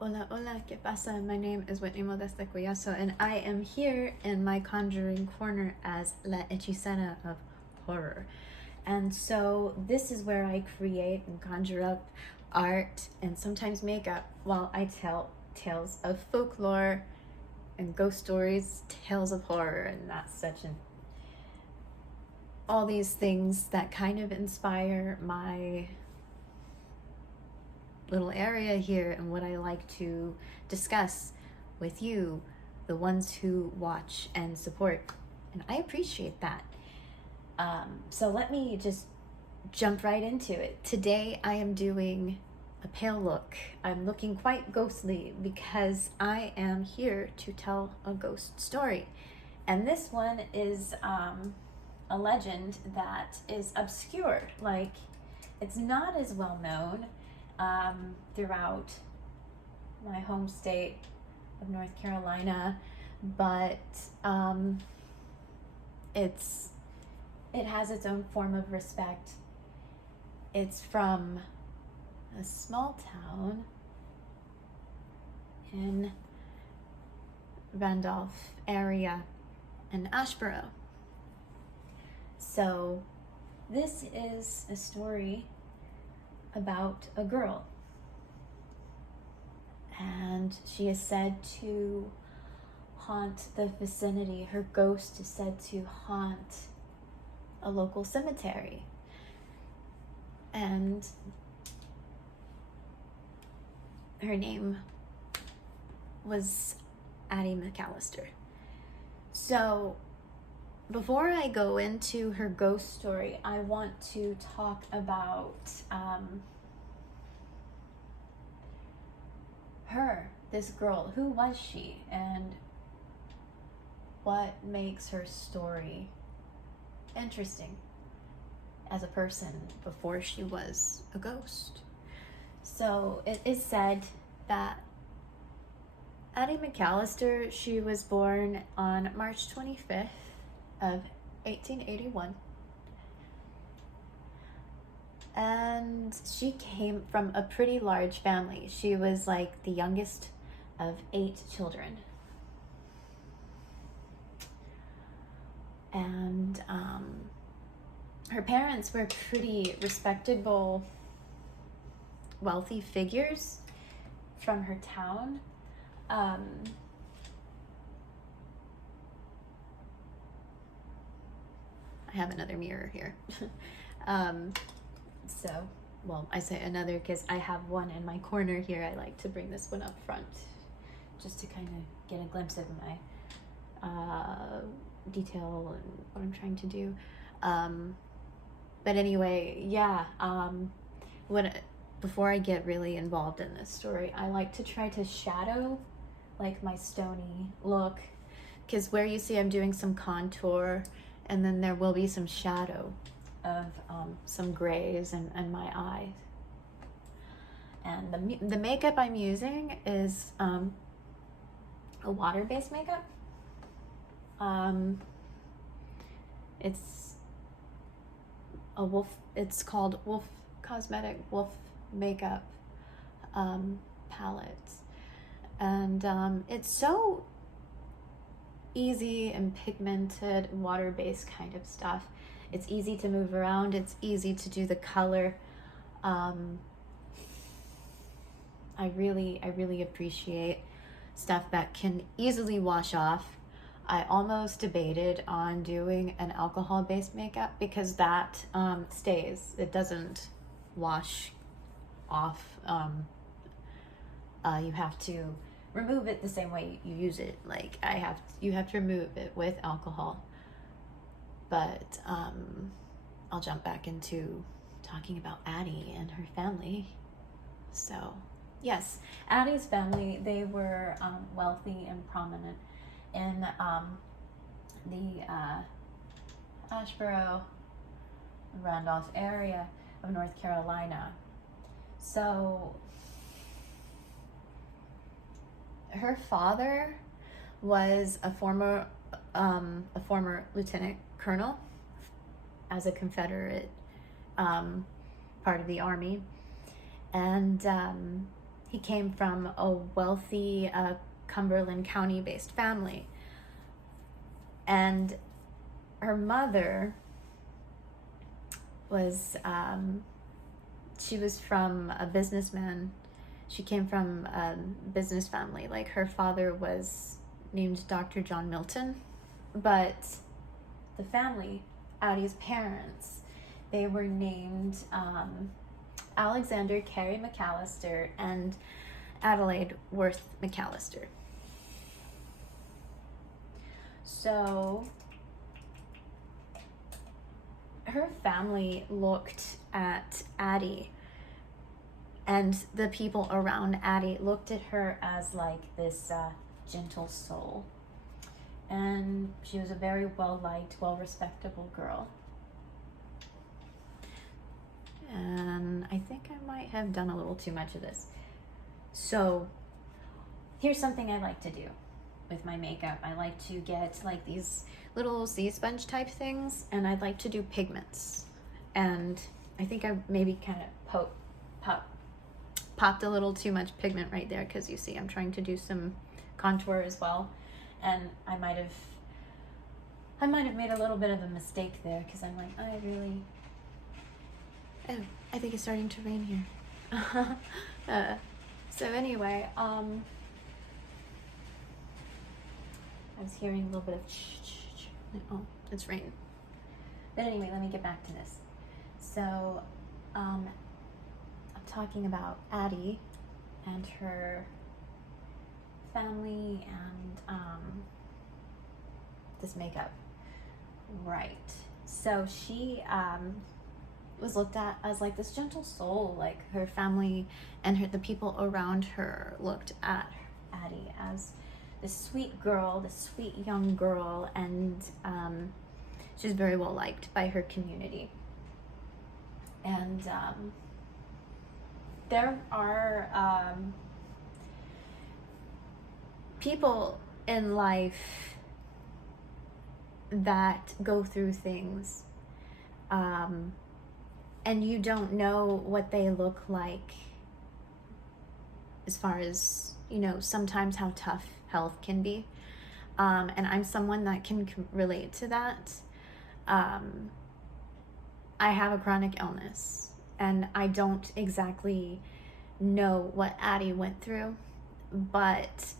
Hola, hola, ¿qué pasa? My name is Whitney Modesta Cuyaso, and I am here in my conjuring corner as La Hechicera of Horror. And so this is where I create and conjure up art and sometimes makeup while I tell tales of folklore and ghost stories, tales of horror, and that's such an all these things that kind of inspire my little area here and what I like to discuss with you, the ones who watch and support. And I appreciate that. So let me just jump right into it. Today I am doing a pale look. I'm looking quite ghostly because I am here to tell a ghost story. And this one is a legend that is obscure. Like, it's not as well known throughout my home state of North Carolina, but it has its own form of respect. It's from a small town in Randolph area in Asheboro. So this is a story about a girl, and she is said to haunt the vicinity. Her ghost is said to haunt a local cemetery, and her name was Addie McAllister. So before I go into her ghost story, I want to talk about her, this girl. Who was she, and what makes her story interesting as a person before she was a ghost? So it is said that Addie McAllister, she was born on March 25th of 1881, and she came from a pretty large family. She was like the youngest of 8 children, and her parents were pretty respectable, wealthy figures from her town. I have another mirror here. Well, I say another because I have one in my corner here. I like to bring this one up front just to kind of get a glimpse of my detail and what I'm trying to do. But anyway, yeah, before I get really involved in this story, I like to try to shadow like my stony look, because where you see I'm doing some contour, and then there will be some shadow of some grays and my eyes. And the makeup I'm using is a water-based makeup. It's called Wolf Cosmetic Wolf Makeup palette, and it's so easy and pigmented, water-based kind of stuff. It's easy to move around. It's easy to do the color. I really appreciate stuff that can easily wash off. I almost debated on doing an alcohol-based makeup because that stays. It doesn't wash off. You have to remove it the same way you use it. Like you have to remove it with alcohol. But I'll jump back into talking about Addie and her family. So yes, Addie's family, they were wealthy and prominent in the Asheboro, Randolph area of North Carolina. So her father was a former lieutenant colonel as a Confederate part of the army, and he came from a wealthy Cumberland County-based family. And her mother was, she was from a businessman. She came from a business family. Like, her father was named Dr. John Milton, but the family, Addie's parents, they were named Alexander Carey McAllister and Adelaide Worth McAllister. So her family looked at Addie, and the people around Addie looked at her as like this gentle soul. And she was a very well-liked, well-respectable girl. And I think I might have done a little too much of this. So here's something I like to do with my makeup. I like to get like these little sea sponge type things, and I'd like to do pigments. And I think I maybe kind of popped a little too much pigment right there, because you see I'm trying to do some contour as well. And I might have made a little bit of a mistake there, because I'm like, I think it's starting to rain here. So anyway, I was hearing a little bit of oh, it's rain. But anyway, let me get back to this. So, I'm talking about Addie and her family and this makeup. Right. So she was looked at as like this gentle soul. Like, her family and the people around her looked at Addie as this sweet girl, this sweet young girl, and she was very well liked by her community. And there are people in life that go through things, and you don't know what they look like, as far as, you know, sometimes how tough health can be. And I'm someone that can relate to that. I have a chronic illness, and I don't exactly know what Addie went through, but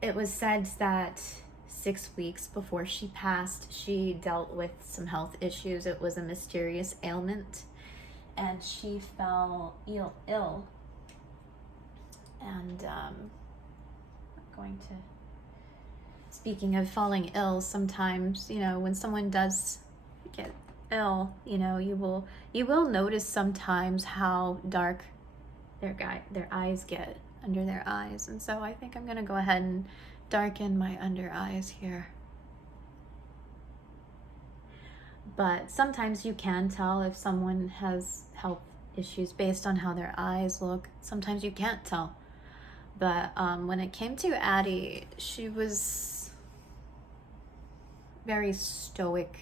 it was said that 6 weeks before she passed, she dealt with some health issues. It was a mysterious ailment, and she fell ill. And I'm going to, speaking of falling ill, sometimes, you know, when someone does get ill, you know, you will notice sometimes how dark their eyes get under their eyes. And so I think I'm gonna go ahead and darken my under eyes here. But sometimes you can tell if someone has health issues based on how their eyes look. Sometimes you can't tell. But when it came to Addie, she was very stoic.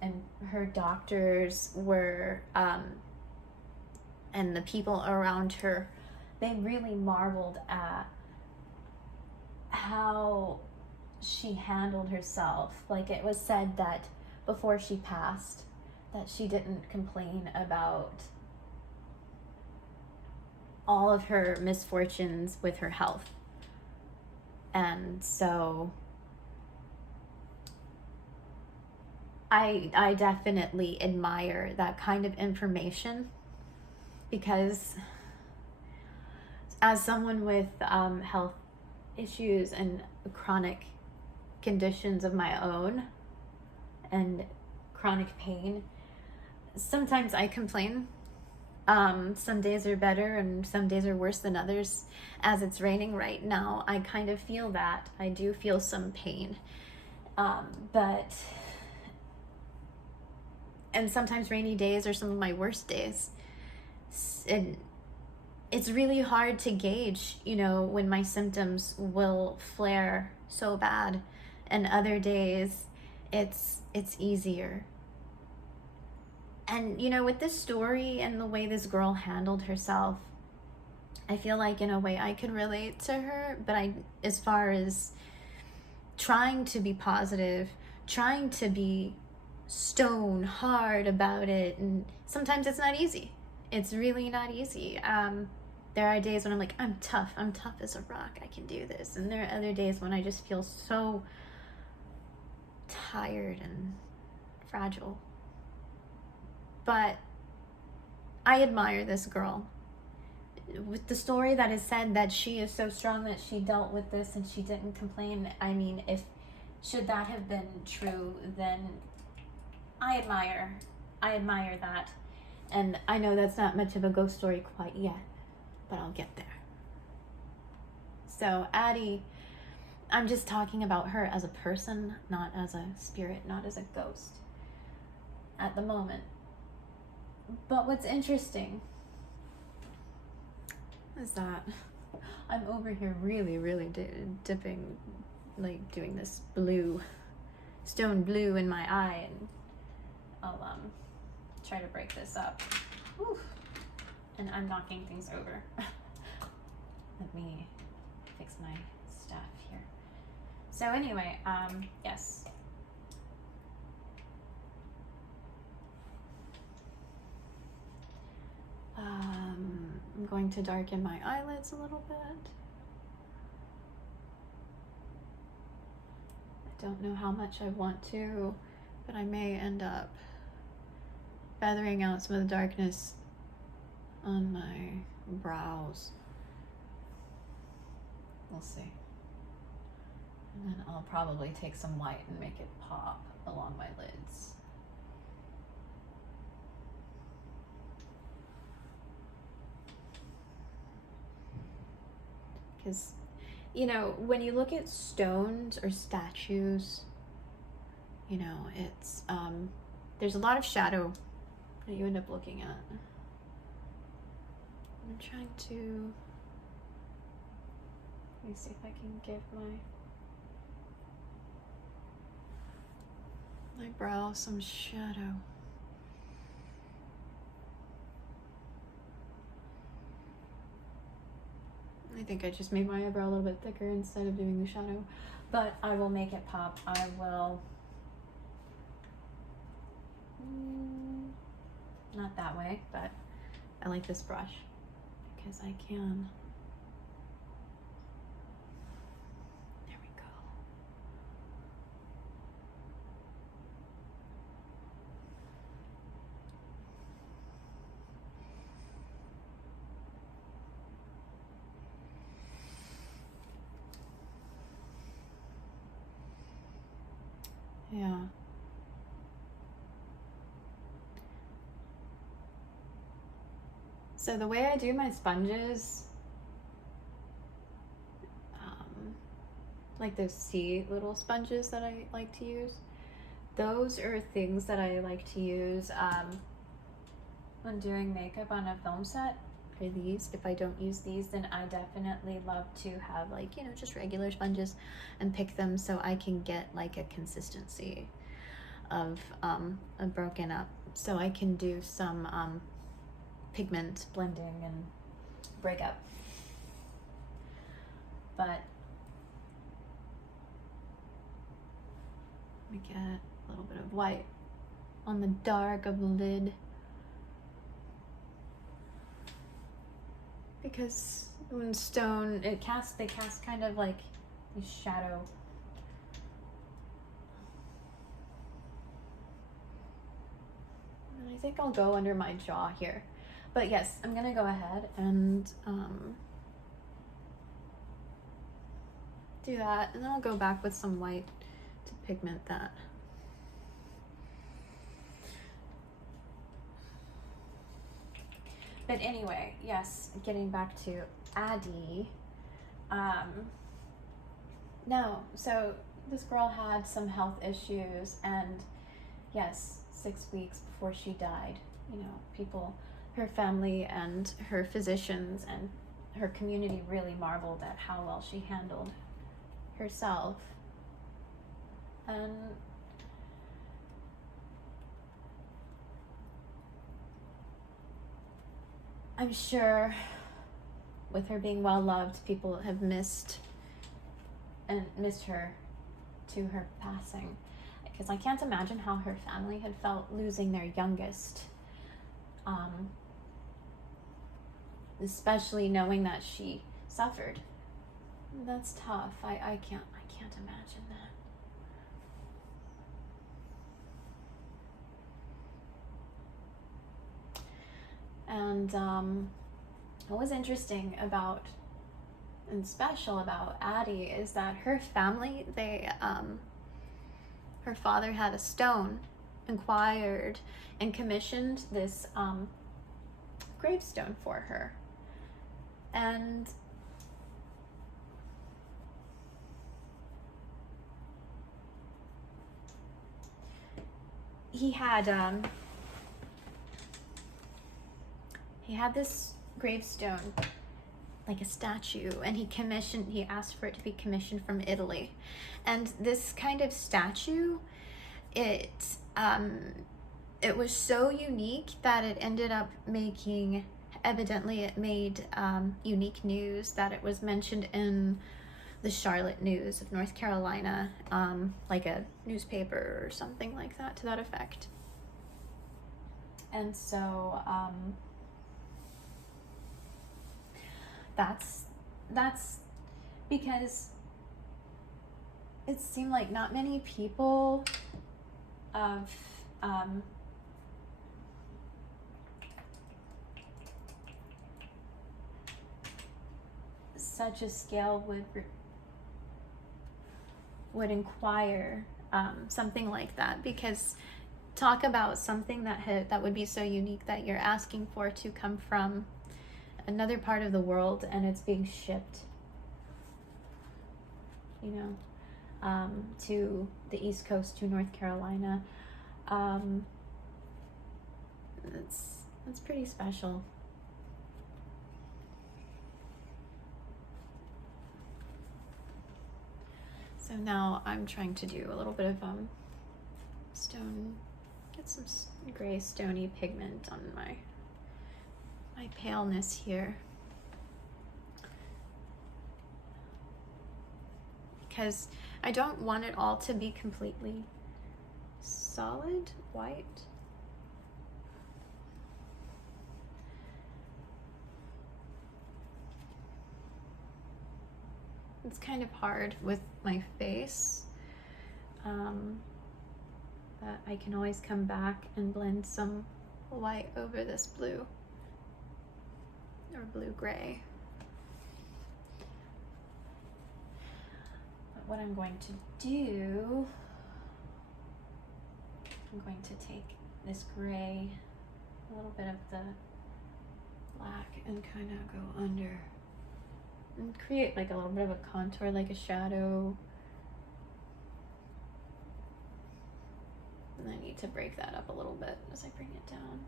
And her doctors were, and the people around her, they really marveled at how she handled herself. Like, it was said that before she passed, that she didn't complain about all of her misfortunes with her health. And so I definitely admire that kind of information, because as someone with health issues and chronic conditions of my own and chronic pain, sometimes I complain. Some days are better and some days are worse than others. As it's raining right now, I kind of feel that. I do feel some pain. And sometimes rainy days are some of my worst days. And it's really hard to gauge, you know, when my symptoms will flare so bad, and other days it's easier. And, you know, with this story and the way this girl handled herself, I feel like in a way I could relate to her, but as far as trying to be positive, trying to be stone hard about it, and sometimes it's not easy. It's really not easy. There are days when I'm like, I'm tough as a rock, I can do this. And there are other days when I just feel so tired and fragile. But I admire this girl. With the story that is said that she is so strong that she dealt with this and she didn't complain, I mean, should that have been true, then I admire that. And I know that's not much of a ghost story quite yet, but I'll get there. So Addie, I'm just talking about her as a person, not as a spirit, not as a ghost at the moment. But what's interesting is that I'm over here really dipping, like doing this blue, stone blue in my eye, and I'll try to break this up. Whew. And I'm knocking things over. Let me fix my stuff here. So anyway, yes. I'm going to darken my eyelids a little bit. I don't know how much I want to, but I may end up feathering out some of the darkness on my brows. We'll see. And then I'll probably take some white and make it pop along my lids. Because, you know, when you look at stones or statues, you know, it's, there's a lot of shadow that you end up looking at. I'm trying to, let me see if I can give my brow some shadow. I think I just made my eyebrow a little bit thicker instead of doing the shadow, but I will make it pop. I will, not that way, but I like this brush because I can. There we go. Yeah. So the way I do my sponges, like those sea little sponges that I like to use, those are things that I like to use when doing makeup on a film set. Are these. If I don't use these, then I definitely love to have, like, you know, just regular sponges and pick them so I can get like a consistency of a broken up, so I can do some pigment blending and breakup. But let me get a little bit of white on the dark of the lid, because when stone, they cast kind of like these shadow. And I think I'll go under my jaw here. But yes, I'm gonna go ahead and do that, and then I'll go back with some white to pigment that. But anyway, yes, getting back to Addie. No, so this girl had some health issues, and yes, 6 weeks before she died, you know, people, her family and her physicians and her community really marveled at how well she handled herself. And I'm sure with her being well loved, people have missed her to her passing. Because I can't imagine how her family had felt losing their youngest. Especially knowing that she suffered. That's tough. I can't imagine that. And what was interesting about and special about Addie is that her family, her father had a stone inquired and commissioned this gravestone for her. And he had this gravestone, like a statue, and he asked for it to be commissioned from Italy. And this kind of statue, it was so unique that it ended up making, evidently it made unique news, that it was mentioned in the Charlotte News of North Carolina, like a newspaper or something like that, to that effect. And so that's because it seemed like not many people of such a scale would inquire something like that, because talk about something that would be so unique that you're asking for to come from another part of the world, and it's being shipped, to the East Coast, to North Carolina. That's pretty special. So now I'm trying to do a little bit of stone, get some gray stony pigment on my paleness here, because I don't want it all to be completely solid white. It's kind of hard with my face, but I can always come back and blend some white over this blue or blue-gray. But what I'm going to do, I'm going to take this gray, a little bit of the black, and kind of go under and create like a little bit of a contour, like a shadow. And I need to break that up a little bit as I bring it down,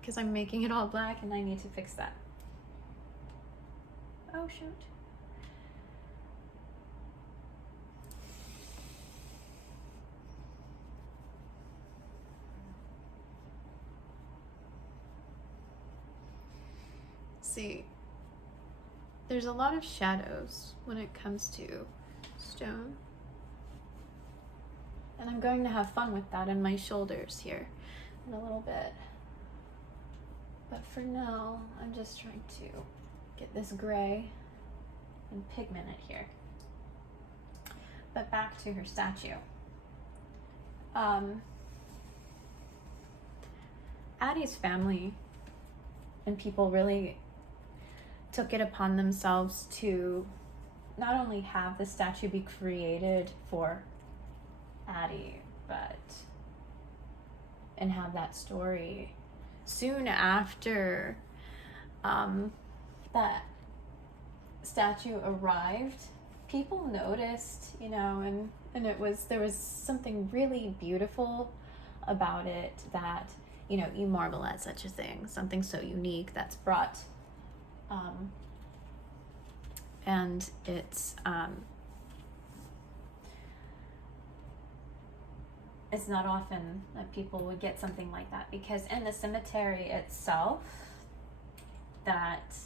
because I'm making it all black and I need to fix that. Oh shoot. See, there's a lot of shadows when it comes to stone. And I'm going to have fun with that in my shoulders here in a little bit. But for now, I'm just trying to get this gray and pigment it here. But back to her statue. Addie's family and people really took it upon themselves to not only have the statue be created for Addie, and have that story. Soon after that statue arrived, people noticed, and there was something really beautiful about it, that you marvel at such a thing, something so unique that's brought, and it's not often that people would get something like that, because in the cemetery itself, that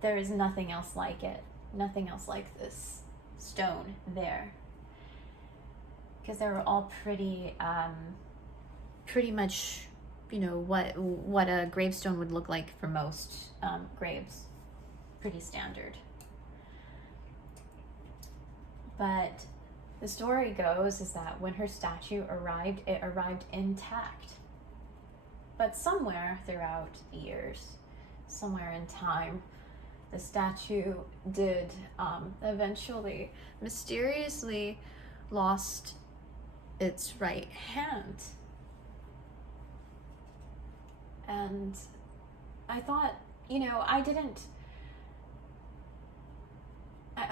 there is nothing else like it, nothing else like this stone there, because they were all pretty much, you know, what a gravestone would look like for most graves, pretty standard. But the story goes is that when her statue arrived, it arrived intact. But somewhere throughout the years, somewhere in time, the statue did eventually mysteriously lost its right hand. And I thought, you know, I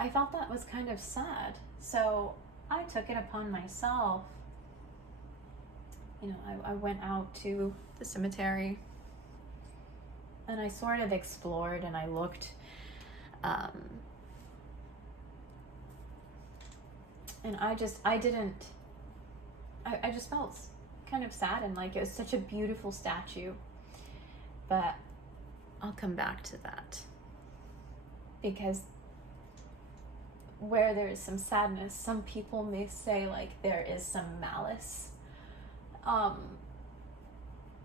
thought that was kind of sad. So I took it upon myself. You know, I went out to the cemetery and I sort of explored and I looked. And I just felt kind of sad, and like it was such a beautiful statue. But I'll come back to that, because where there is some sadness, some people may say like there is some malice.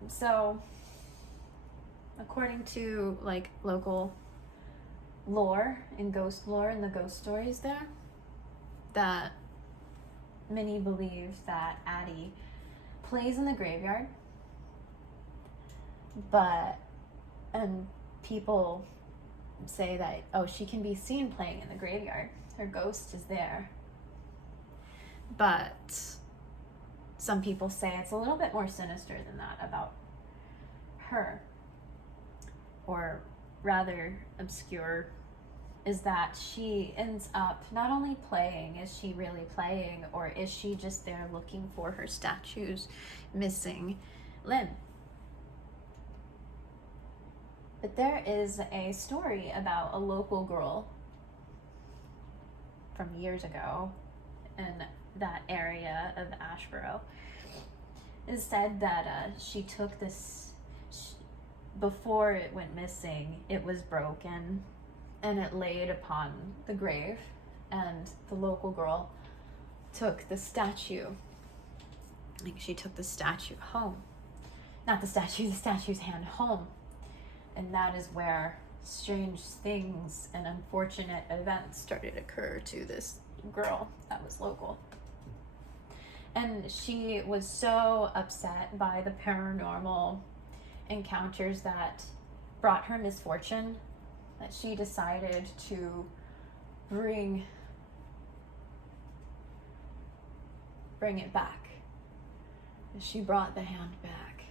So according to like local lore and ghost lore and the ghost stories there, that many believe that Addie plays in the graveyard, and people say that, oh, she can be seen playing in the graveyard, her ghost is there. But some people say it's a little bit more sinister than that about her, or rather obscure, is that she ends up not only playing, is she really playing, or is she just there looking for her statue's missing limb? But there is a story about a local girl from years ago in that area of Asheboro. It said that she took this, before it went missing, it was broken and it laid upon the grave, and the local girl took the statue. Like, she took the statue home. Not the statue, the statue's hand home. And that is where strange things and unfortunate events started to occur to this girl that was local. And she was so upset by the paranormal encounters that brought her misfortune that she decided to bring it back. She brought the hand back.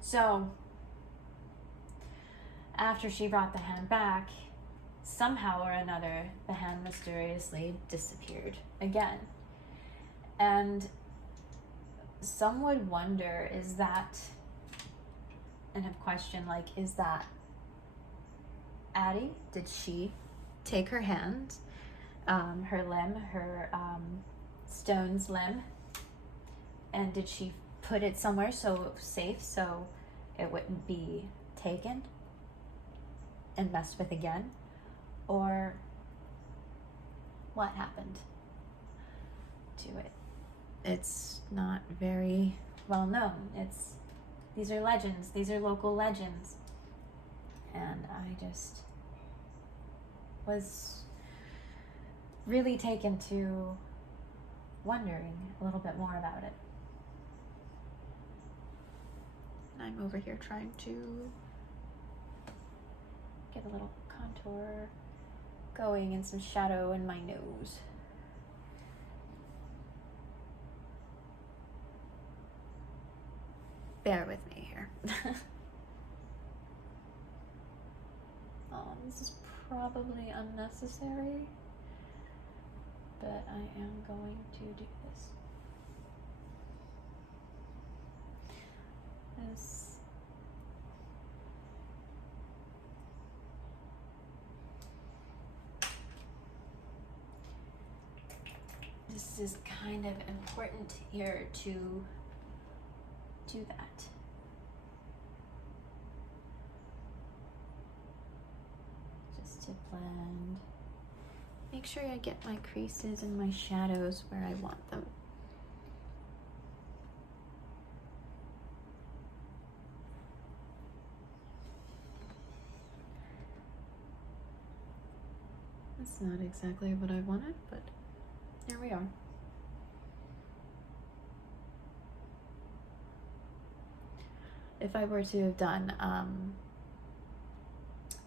So after she brought the hand back, somehow or another, the hand mysteriously disappeared again. And some would wonder, is that, and have questioned, like, is that Addie? Did she take her hand, her limb, her stone's limb, and did she put it somewhere so it was safe, so it wouldn't be taken and messed with again? Or what happened to it? It's not very well known. These are legends, these are local legends. And I just was really taken to wondering a little bit more about it. I'm over here trying to get a little contour going and some shadow in my nose. Bear with me here. This is probably unnecessary, but I am going to do this. this is kind of important here to do that. Just to blend. Make sure I get my creases and my shadows where I want them. That's not exactly what I wanted, but here we are. If I were to have done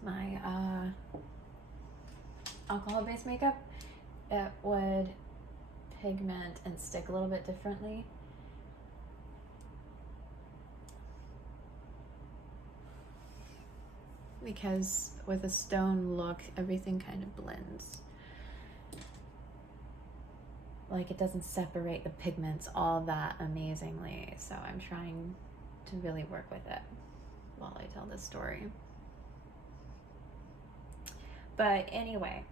my alcohol-based makeup, it would pigment and stick a little bit differently. Because with a stone look, everything kind of blends. Like it doesn't separate the pigments all that amazingly. So I'm trying to really work with it while I tell this story. But anyway,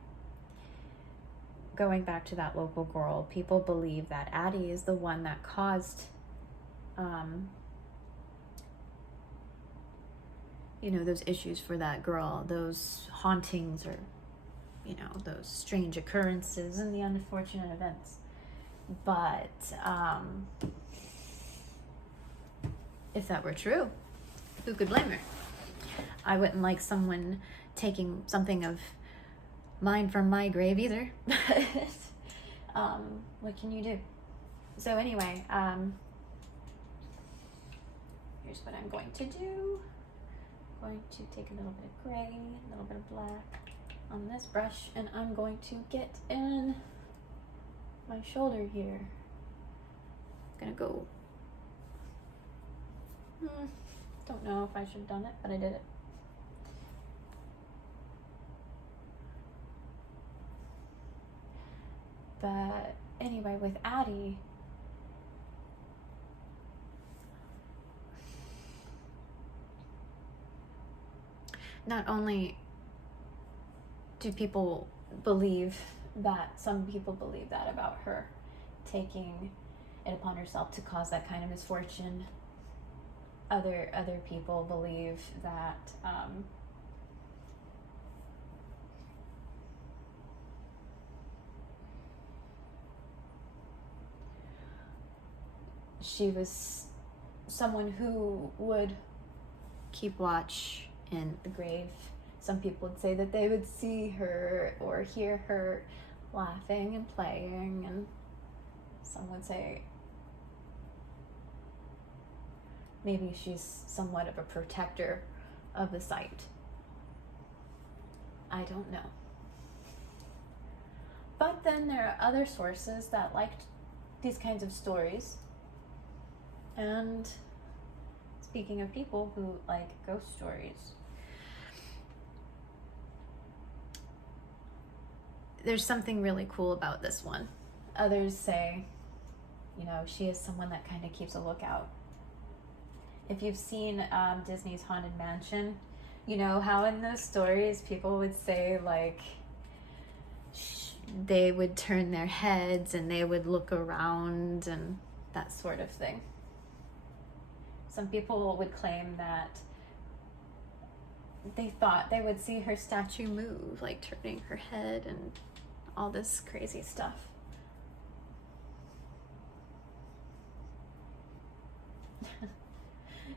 going back to that local girl, people believe that Addie is the one that caused you know, those issues for that girl, those hauntings, or, you know, those strange occurrences and the unfortunate events. But if that were true, who could blame her? I wouldn't like someone taking something of mine from my grave either. What can you do? So anyway, here's what I'm going to do. Going to take a little bit of gray, a little bit of black on this brush, and I'm going to get in my shoulder here. I'm gonna go. Don't know if I should have done it, but I did it. But anyway, with Addie, not only do people believe that, some people believe that about her taking it upon herself to cause that kind of misfortune. Other people believe that she was someone who would keep watch in the grave. Some people would say that they would see her or hear her laughing and playing, and some would say maybe she's somewhat of a protector of the site. I don't know. But then there are other sources that liked these kinds of stories. And speaking of people who like ghost stories, there's something really cool about this one. Others say, you know, she is someone that kind of keeps a lookout. If you've seen Disney's Haunted Mansion, you know how in those stories people would say, like, they would turn their heads and they would look around and that sort of thing. Some people would claim that they thought they would see her statue move, like turning her head and all this crazy stuff.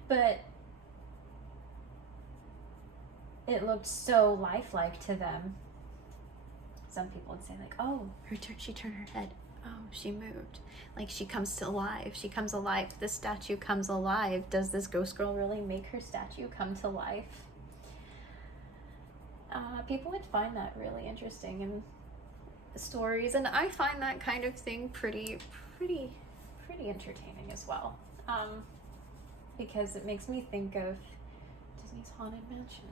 But it looked so lifelike to them. Some people would say, like, oh, she turned her head. Oh, she moved. Like, she comes to life. She comes alive. This statue comes alive. Does this ghost girl really make her statue come to life? People would find that really interesting in stories, and I find that kind of thing pretty entertaining as well. Because it makes me think of Disney's Haunted Mansion.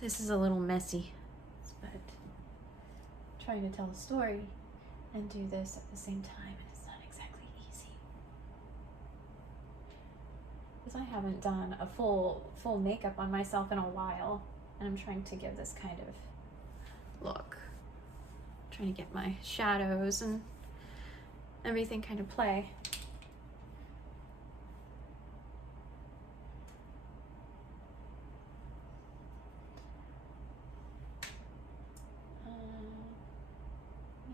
This is a little messy, but I'm trying to tell a story and do this at the same time, and it's not exactly easy. Because I haven't done a full makeup on myself in a while, and I'm trying to give this kind of look. I'm trying to get my shadows and everything kind of play.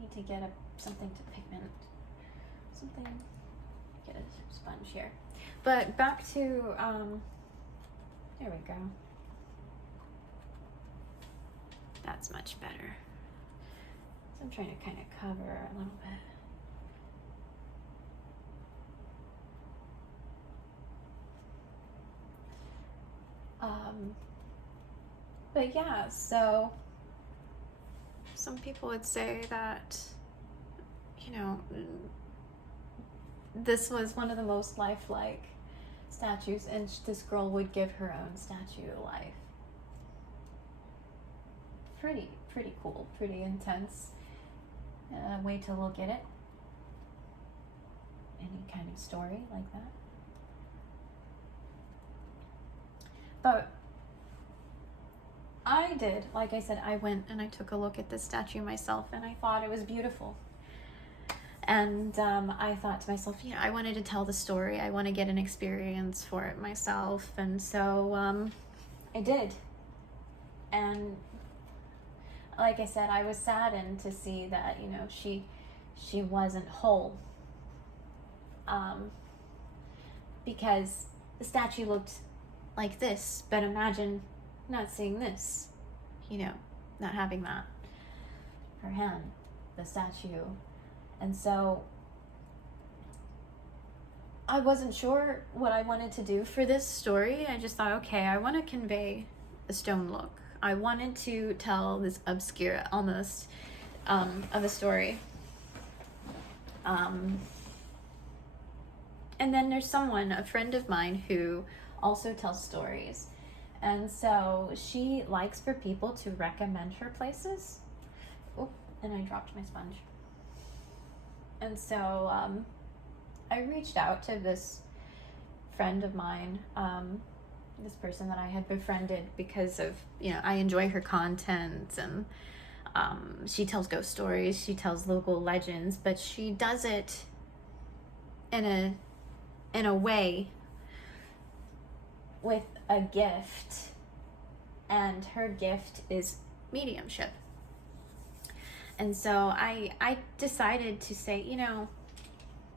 Need to get something to pigment. Get a sponge here. But back to, there we go. That's much better. So I'm trying to kind of cover a little bit. But yeah, so some people would say that, you know, this was one of the most lifelike statues, and this girl would give her own statue life. Pretty cool, pretty intense way to look at it. Any kind of story like that. But I did, like I said, I went and I took a look at this statue myself, and I thought it was beautiful. And I thought to myself, you know, I wanted to tell the story. I want to get an experience for it myself. And so I did. And like I said, I was saddened to see that, you know, she wasn't whole. Because the statue looked like this, but imagine not seeing this, you know, not having that. Her hand, the statue. And so I wasn't sure what I wanted to do for this story. I just thought, okay, I want to convey a stone look. I wanted to tell this obscure, almost, of a story. And then there's someone, a friend of mine, who also tells stories. And so she likes for people to recommend her places. Oh, and I dropped my sponge. And so I reached out to this friend of mine, this person that I had befriended because of, you know, I enjoy her content, and she tells ghost stories, she tells local legends, but she does it in a way with a gift, and her gift is mediumship. And so I decided to say, you know,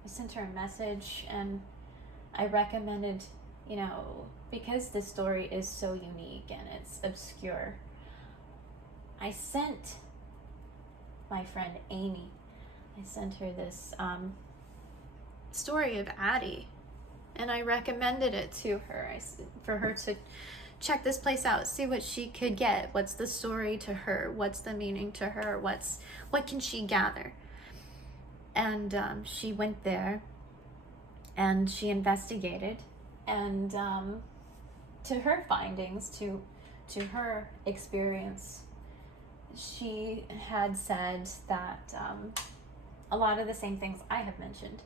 I sent her a message, and I recommended, you know, because this story is so unique and it's obscure, I sent my friend Amy, I sent her this story of Addie, and I recommended it to her for her to check this place out, see what she could get. What's the story to her? What's the meaning to her? What can she gather? And she went there, and she investigated, and to her findings, to her experience, she had said that a lot of the same things I have mentioned,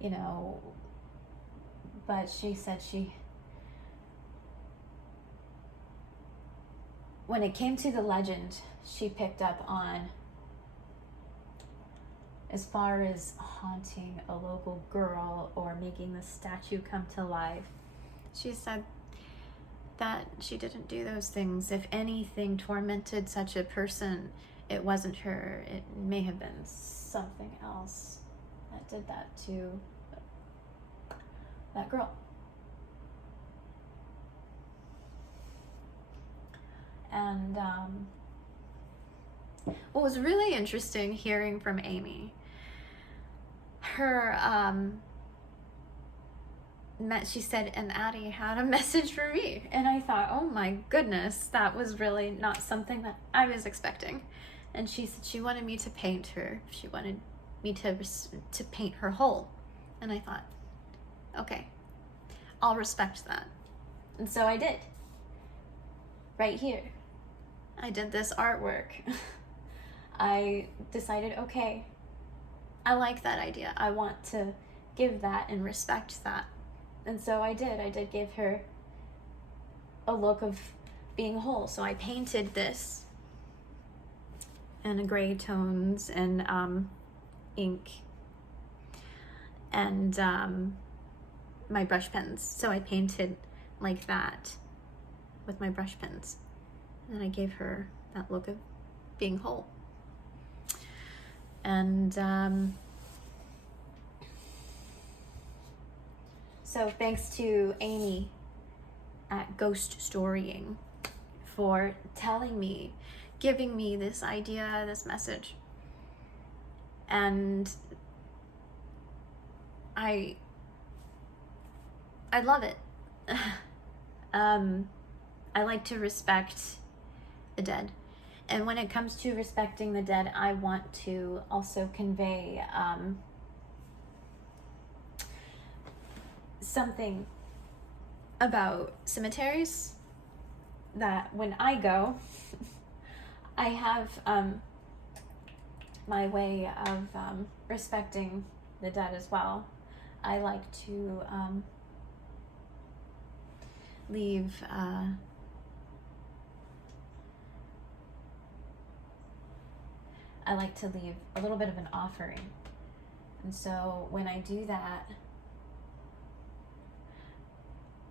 you know, but she said when it came to the legend, she picked up on, as far as haunting a local girl or making the statue come to life, she said that she didn't do those things. If anything tormented such a person, it wasn't her. It may have been something else that did that to that girl. And what was really interesting hearing from Amy, her she said, and Addie had a message for me, and I thought, oh my goodness, that was really not something that I was expecting. And she said she wanted me to paint her. She wanted me to paint her whole, and I thought, okay, I'll respect that. And so I did. Right here, I did this artwork. I decided, okay, I like that idea. I want to give that and respect that. And so I did give her a look of being whole. So I painted this in gray tones and ink and my brush pens. So I painted like that with my brush pens. And I gave her that look of being whole. And so thanks to Amy at Ghost Storying for telling me, giving me this idea, this message. And I love it. I like to respect the dead. And when it comes to respecting the dead, I want to also convey something about cemeteries, that when I go, I have my way of respecting the dead as well. I like to leave a little bit of an offering. And so when I do that,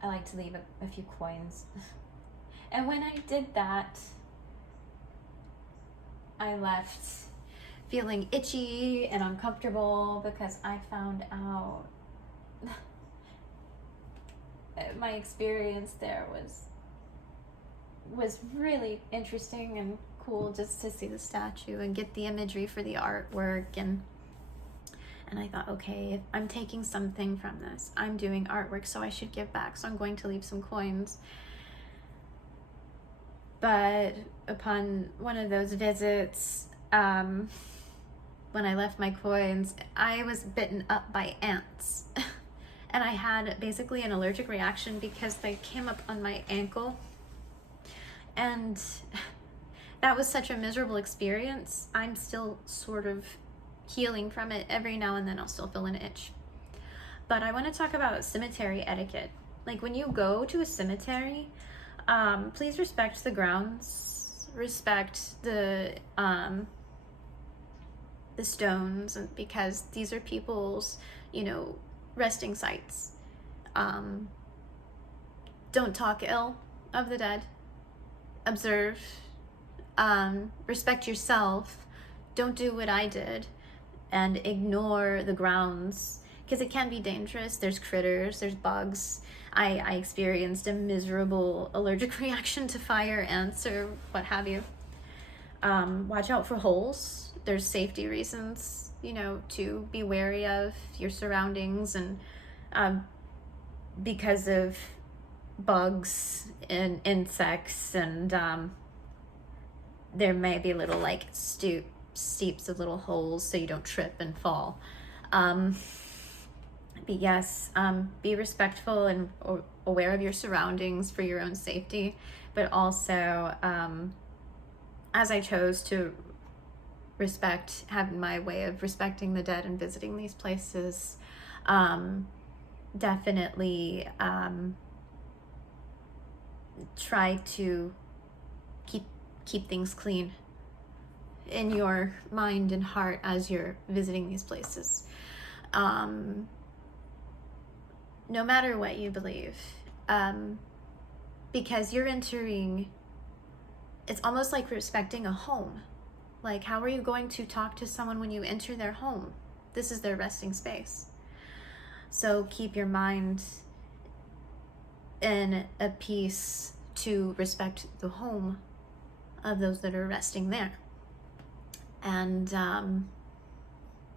I like to leave a few coins. And when I did that, I left feeling itchy and uncomfortable because I found out my experience there was really interesting and cool, just to see the statue and get the imagery for the artwork. And I thought, okay, if I'm taking something from this, I'm doing artwork, so I should give back, so I'm going to leave some coins. But upon one of those visits, when I left my coins, I was bitten up by ants. And I had basically an allergic reaction because they came up on my ankle. And that was such a miserable experience. I'm still sort of healing from it. Every now and then I'll still feel an itch. But I want to talk about cemetery etiquette. Like, when you go to a cemetery, please respect the grounds, respect the stones, because these are people's, resting sites. Don't talk ill of the dead. Observe. Respect yourself. Don't do what I did and ignore the grounds, because it can be dangerous. There's critters, there's bugs. I experienced a miserable allergic reaction to fire, ants, or what have you. Watch out for holes. There's safety reasons, to be wary of your surroundings, and because of bugs and insects, and there may be little steeps of little holes so you don't trip and fall. But yes, be respectful and aware of your surroundings for your own safety, but also as I chose to have my way of respecting the dead and visiting these places, definitely try to keep things clean in your mind and heart as you're visiting these places. No matter what you believe, because you're entering, it's almost like respecting a home. Like, how are you going to talk to someone when you enter their home? This is their resting space. So keep your mind in a peace to respect the home of those that are resting there. And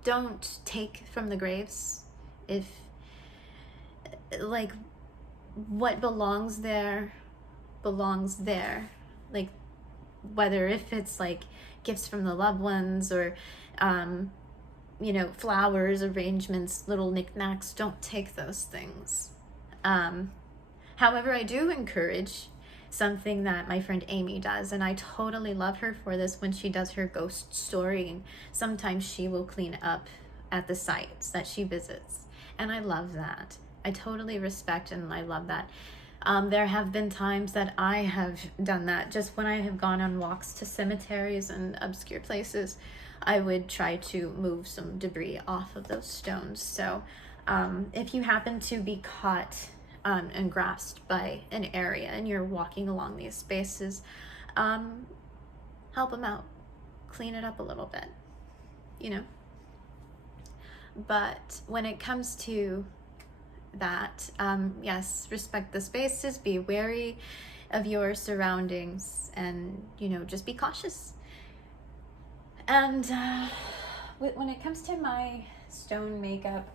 don't take from the graves. If, what belongs there belongs there. Like, whether if it's gifts from the loved ones, or flowers, arrangements, little knickknacks, don't take those things. However, I do encourage something that my friend Amy does, and I totally love her for this. When she does her ghost storying, sometimes she will clean up at the sites that she visits, and I love that. I totally respect and I love that. There have been times that I have done that. Just when I have gone on walks to cemeteries and obscure places, I would try to move some debris off of those stones. So if you happen to be caught and grasped by an area and you're walking along these spaces, help them out. Clean it up a little bit, you know? But when it comes to that, yes, respect the spaces, be wary of your surroundings, and, you know, just be cautious. And when it comes to my stone makeup,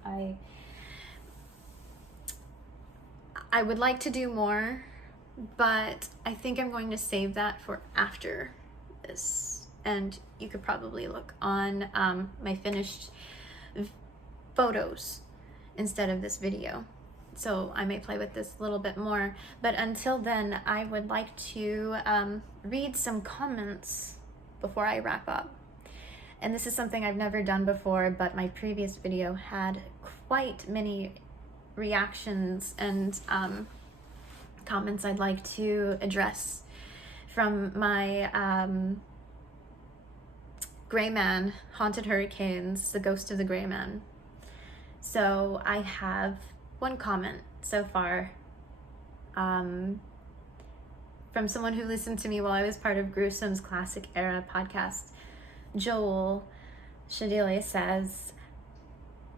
I would like to do more, but I think I'm going to save that for after this. And you could probably look on my finished photos instead of this video. So I may play with this a little bit more. But until then, I would like to read some comments before I wrap up. And this is something I've never done before, but my previous video had quite many reactions and comments I'd like to address from my Gray Man, Haunted Hurricanes, The Ghost of the Gray Man. So I have one comment so far from someone who listened to me while I was part of Gruesome's Classic Era podcast. Joel Shadile says,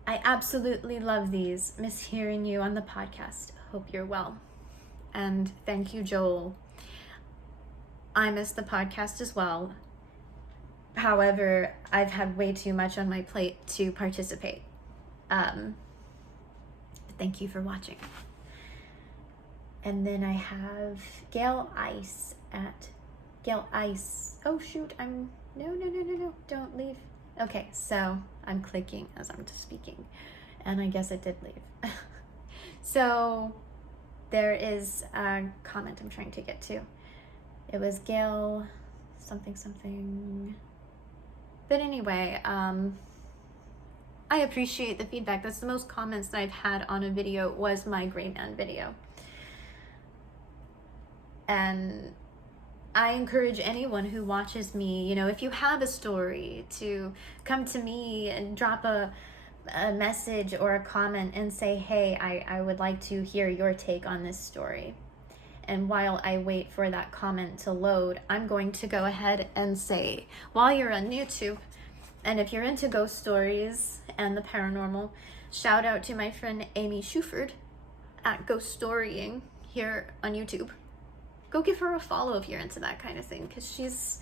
I absolutely love these. Miss hearing you on the podcast. Hope you're well. And thank you, Joel. I miss the podcast as well. However, I've had way too much on my plate to participate. Thank you for watching. And then I have Gail Ice at Gail Ice. Oh shoot, no, don't leave. Okay, so I'm clicking as I'm speaking, and I guess it did leave. So there is a comment I'm trying to get to. It was Gail something. But anyway, I appreciate the feedback. That's the most comments that I've had on a video was my Gray Man video. And I encourage anyone who watches me, you know, if you have a story, to come to me and drop a message or a comment and say, hey, I would like to hear your take on this story. And while I wait for that comment to load, I'm going to go ahead and say, while you're on YouTube, and if you're into ghost stories and the paranormal, shout out to my friend Amy Shuford at Ghost Storying here on YouTube. Go give her a follow if you're into that kind of thing, because she's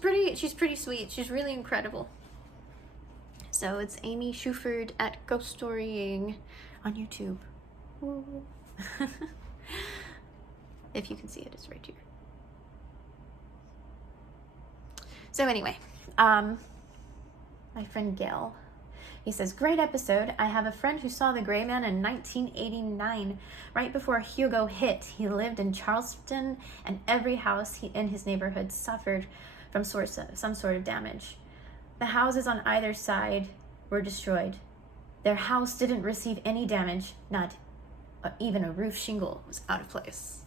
pretty sweet. She's really incredible. So it's Amy Shuford at Ghost Storying on YouTube. If you can see it, it's right here. So anyway, my friend Gil, he says, great episode. I have a friend who saw the Gray Man in 1989, right before Hugo hit. He lived in Charleston, and every house in his neighborhood suffered from some sort of damage. The houses on either side were destroyed. Their house didn't receive any damage, not even a roof shingle was out of place.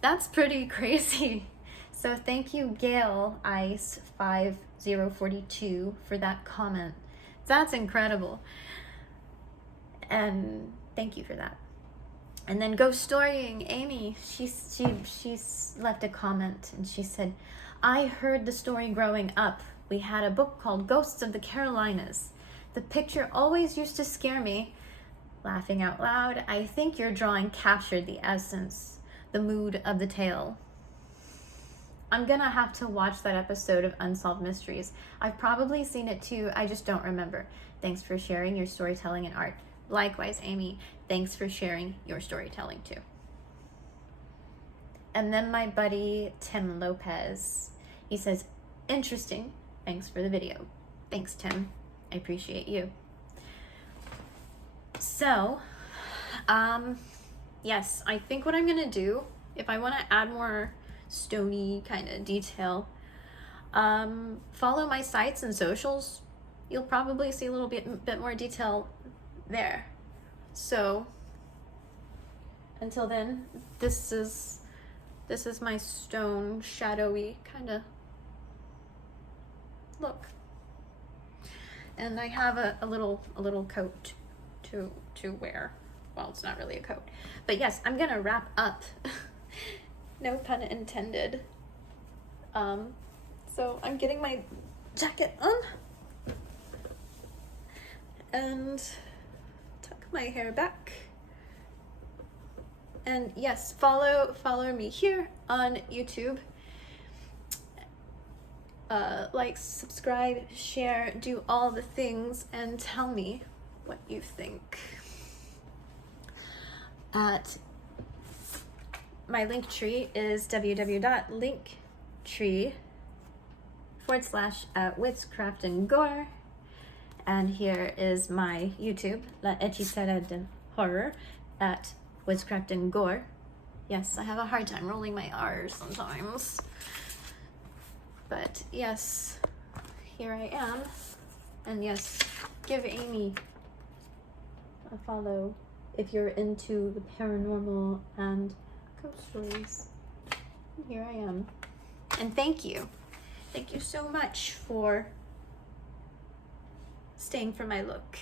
That's pretty crazy. So thank you, Gail Ice 5042, for that comment. That's incredible. And thank you for that. And then Ghost Storying Amy, she's left a comment, and she said, I heard the story growing up. We had a book called Ghosts of the Carolinas. The picture always used to scare me. Laughing out loud, I think your drawing captured the essence, the mood of the tale. I'm gonna have to watch that episode of Unsolved Mysteries. I've probably seen it too, I just don't remember. Thanks for sharing your storytelling and art. Likewise, Amy, thanks for sharing your storytelling too. And then my buddy, Tim Lopez, he says, interesting, thanks for the video. Thanks, Tim, I appreciate you. So, yes, I think what I'm gonna do, if I wanna add more stony kind of detail, follow my sites and socials. You'll probably see a little bit more detail there. So until then, this is my stone shadowy kind of look. And I have a little coat to wear. Well, it's not really a coat. But yes, I'm gonna wrap up. No pun intended. So I'm getting my jacket on and tuck my hair back. And yes, follow me here on YouTube. Like, subscribe, share, do all the things, and tell me what you think. At my link tree is www.linktree.com/Whitscraftngore, and here is my YouTube, La Hechicera del Horror, at Whitscraftngore. Yes, I have a hard time rolling my R's sometimes. But yes, here I am. And yes, give Amy a follow if you're into the paranormal and ghost stories. And here I am. And thank you. Thank you so much for staying for my look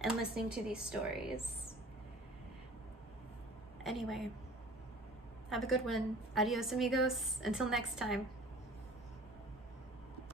and listening to these stories. Anyway, have a good one. Adios, amigos. Until next time.